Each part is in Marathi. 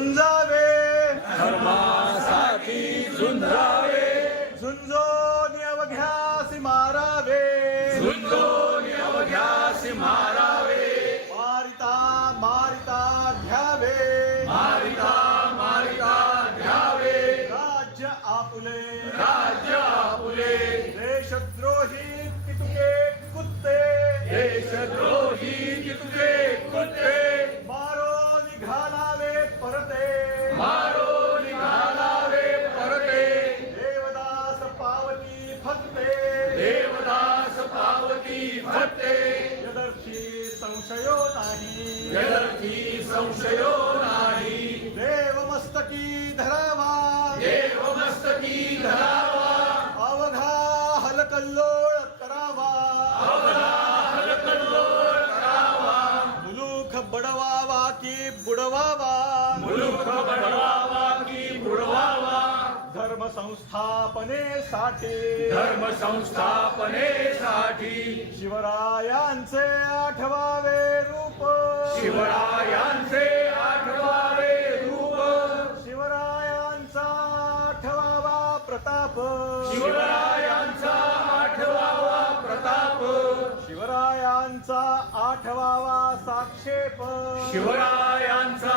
झुंजावे. धर्मासाठी झुंजावे. झुंजोनी अवघ्यासी मारावे. झुंजोनी अवघ्यासी मारावे. मारिता मारिता घ्यावे. मारिता मारिता घ्यावे. राज्य आपुले. राज्य आपुले. देशद्रोही पितुके कुत्ते. देशद्रोही संशयो नाही. यदर्थी संशयो नाही. देव मस्तकी धरावा. देव मस्तकी धरावा. अवघा हलकल्लोळ करावा. हलकल्लोळ करावा. मुलूख बडवावा की बुडवावा. मुलुख बडवावा की बुडवावा संस्थापनेसाठी. धर्म संस्थापनेसाठी शिवरायांचे आठवावे रूप. शिवरायांचे आठवावे रूप. शिवरायांचा आठवावा प्रताप. शिवरायांचा आठवावा प्रताप. शिवरायांचा आठवावा साक्षेप. शिवरायांचा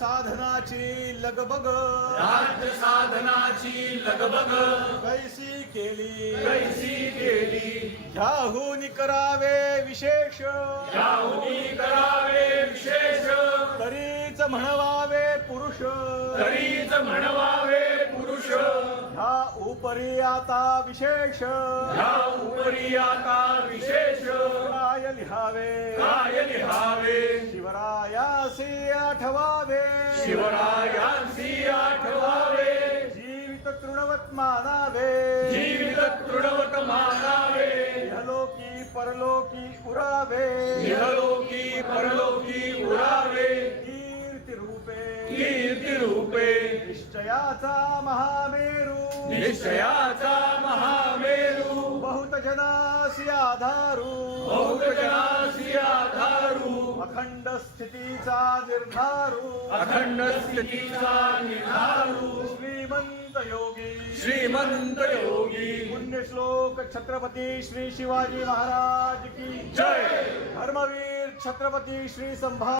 साधनाची लगबग. राज्य साधनाची लगबग. कैसी केली. कैसी केली. ह्याहून करावे विशेष. याहुनी करावे विशेष. तरीच म्हणवावे पुरुष. तरीच म्हणवावे पुरुष. ह्या उपरी आता विशेष. ह्या उपरी आता विशेष. लिहावे काय लिहावे शिवरायासी आठवावे शिवरायांसी आठवावे जीवित तृणवत मानावे जीवित तृणवत मानावे इहलोकी परलोकी उरावे इहलोकी परलोकी उरावे कीर्ती रूपे कीर्ती रूपे निश्चयाचा महामेरू निश्चयाचा महामेरू बहुत जनासी आधारू निर्धारू। अखंड स्थितीचा निर्धारू। श्रीमंत योगी। श्रीमंत योगी। पुण्यश्लोक छत्रपती श्री शिवाजी महाराज की। जय। धर्मवीर छत्रपती श्री संभा